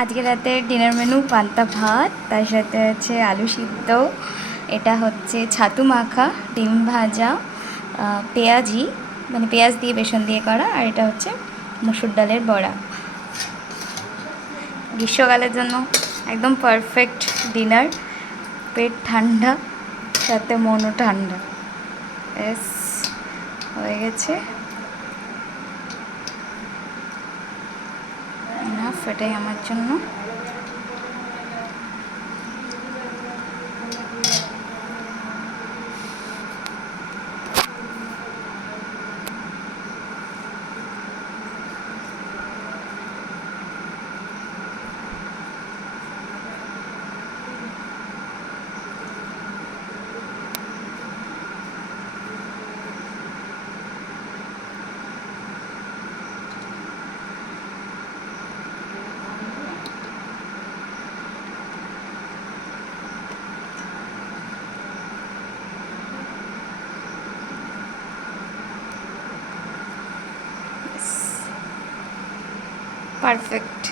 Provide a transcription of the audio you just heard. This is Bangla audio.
আজকে রাতে ডিনার মেনু পান্তা ভাত, তার সাথে আছে আলু সিদ্ধ, এটা হচ্ছে ছাতু মাখা, ডিম ভাজা, পেঁয়াজি মানে পেঁয়াজ দিয়ে বেসন দিয়ে করা, আর এটা হচ্ছে মসুর ডালের বড়া। গ্রীষ্মকালের জন্য একদম পারফেক্ট ডিনার। পেট ঠান্ডা, সাথে মনও ঠান্ডা। এস, হয়ে গেছে। না, এটাই আমার জন্য। পারফেক্ট।